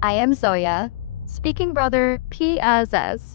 I am Zoya, speaking brother PSS.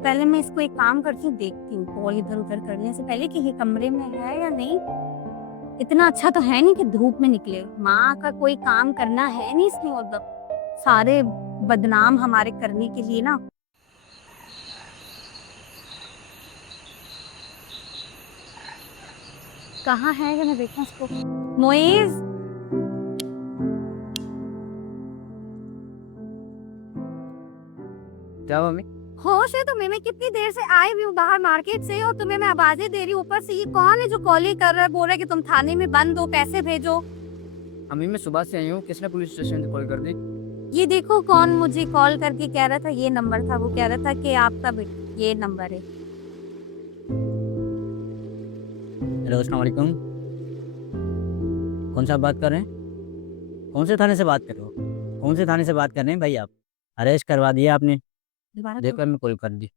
पहले मैं इसको एक काम करती हूँ, देखती हूँ कॉल इधर उधर करने से पहले कि ये कमरे में है या नहीं। इतना अच्छा तो है नहीं कि धूप में निकले। माँ का कोई काम करना है नहीं इसने, और सारे बदनाम हमारे करने के लिए ना। कहाँ है कि मैं देखूं इसको। मोइज, क्या मम्मी? होश है तुम्हें? मैं कितनी देर से आई हुई हूँ बाहर मार्केट से, और तुम्हें मैं आवाजें दे रही हूँ। ऊपर से ये कौन है जो कॉल कर रहा है, बोल रहा है कि तुम थाने में बंद हो, पैसे भेजो। अम्मी मैं सुबह से आई हूँ, किसने पुलिस स्टेशन से कॉल कर दी? ये देखो कौन मुझे कॉल करके कह रहा था, ये नंबर था, वो कह रहा था कि आपका ये नंबर है। हेलो अस्सलाम वालेकुम। कौन सा बात कर रहे हैं? कौन से थाने से बात कर रहे हो? कौन से थाने से बात कर रहे हैं भाई आप? अरेस्ट करवा दिया आपने? दोबारा देखो मैं कॉल कर दी,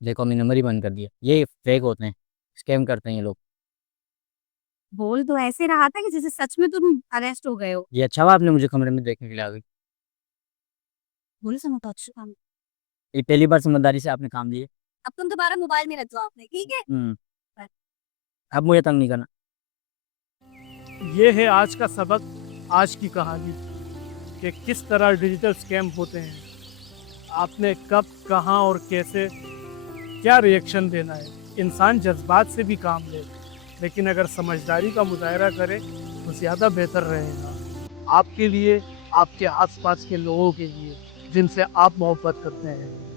देखो मैं नंबर ही बंद कर दिया। ये फेक होते हैं, स्कैम करते हैं ये लोग। बोल तो ऐसे रहा था कि जैसे सच में तुम अरेस्ट हो गए हो। ये अच्छा हुआ आपने मुझे कमरे में देखने के लिए आ गई। बोले सुनो तो अच्छा काम। ये पहली बार समझदारी से आपने काम लिए। अब तुम दोबारा मोबाइल में रख जाओ अपने, ठीक है? अब मुझे तंग नहीं करना। ये है आज का सबक, आज की कहानी कि किस तरह डिजिटल स्कैम होते हैं। आपने कब, कहाँ और कैसे क्या रिएक्शन देना है। इंसान जज्बात से भी काम ले, लेकिन अगर समझदारी का मुजाहरा करे तो ज़्यादा बेहतर रहेगा आपके लिए, आपके आसपास के लोगों के लिए जिनसे आप मोहब्बत करते हैं।